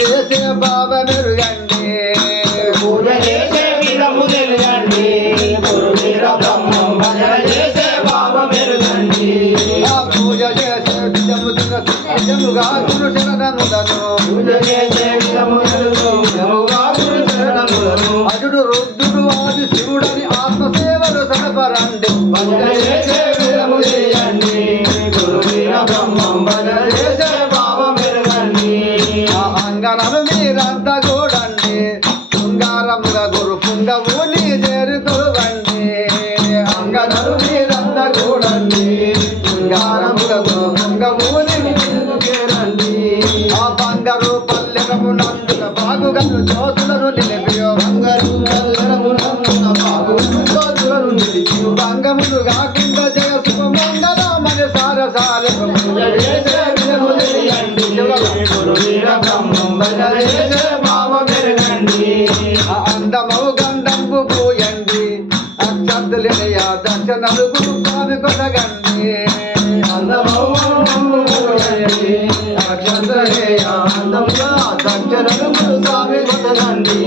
చేసే బాబ మెరుగండి పూజ చేసే విధము తెలుగండి గురువీర బ్రహ్మం భజన చేసే బాబ మెరుగండి పూజ చేసే విధముగా గురు శరణములను పూజ చేసే విధముగా గురు శరణములను అటుడు రుద్రుడు ఆది శివుడని ఆత్మసేవలు సనపరండి భజన చేసే విధము చేయండి గురువీర బ్రహ్మం భజన చేసే బాబ మెరుగండి అంగనను మీరంతా కూడండి శృంగారముగా గురు పుంగవుని చేరుకోవండి అంగనను మీరంతా కూడండి శృంగారముగా గురు పుంగవుని చేరండి ఆ బంగారు పల్లెరము నందున బాగుగను జ్యోతులను నిలిపియో బంగారు పల్లెరము నందున బాగుగను జ్యోతులను నిలిపియో భంగములు కాకుండా జయ శుభమంగళ మన సారసాలు చేసే విధము చేయండి గురువీర బ్రహ్మం భజన చేసే బాబ మెరుగండి అందమౌ గంధంబు పూయండి అక్షంతులినయ దర్శనలు స్వామి కొనగండి అందమౌ గంధంబు పూయండి అక్షంతులినయ అందముగా దర్శనలు స్వామి కొనగండి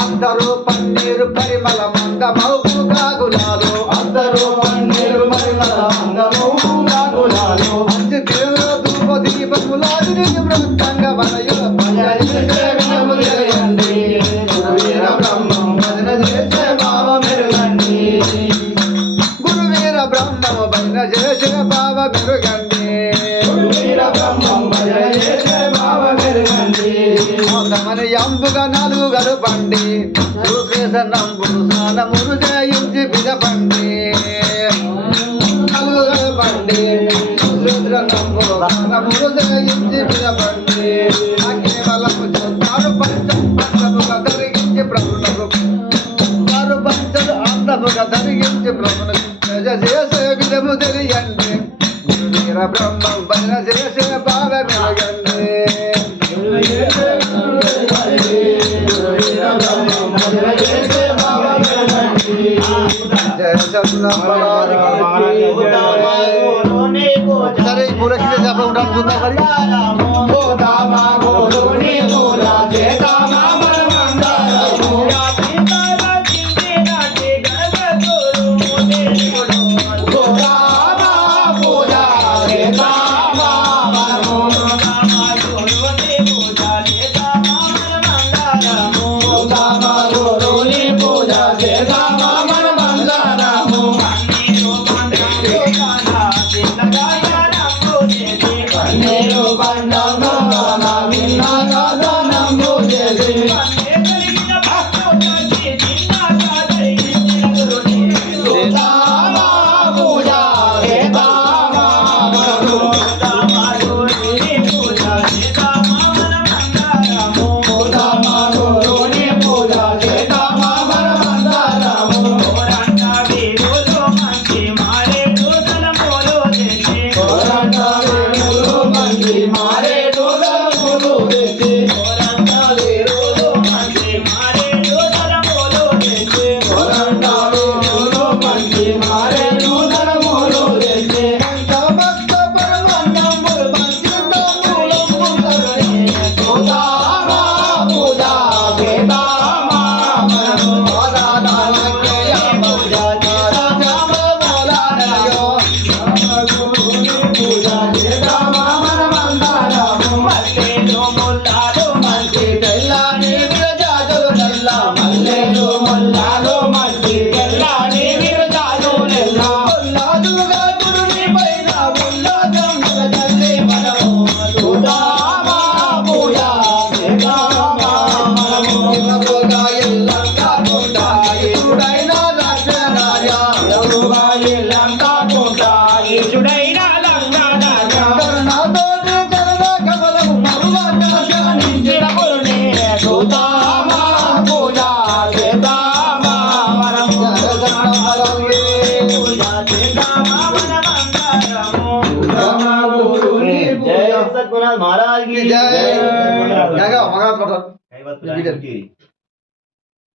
అందరూ పన్నీరు పరిమళ మందమౌ కాగులాలు అందరూ పన్నీరు పరిమళ మందమౌ కాగులాలు అంచు దేవుడు దీపములాది వృత్తంగ వలయుల భజన చేసే విధము చేయండి గురువీర బ్రహ్మం భజన చేసే బాబ మెరుగండి గురువీర బ్రహ్మం భజన చేసే బాబ మెరుగండి గురువీర బ్రహ్మం భజన చేసే బాబ మెరుగండి మన ఎంబుగా నాలుగు గడుపండి నంబుడు స్నానములు చేయించి బిజపండి నాలుగు గడుపండి నంబుడు చేయించి బిజపండి కేవలము చెప్తారు పంచముగా ధరించి ప్రభులకు వారు పంచలు అందముగా ధరించి ప్రభులకు చేసే విధము తెలియండి గురువీర బ్రహ్మం భజన చేసే బాధ మెరుగండి జయ సత్య పూల కింద చెప్ప ఉంటాను చూద్దాం మరి महाराज की जय। क्या क्या मगा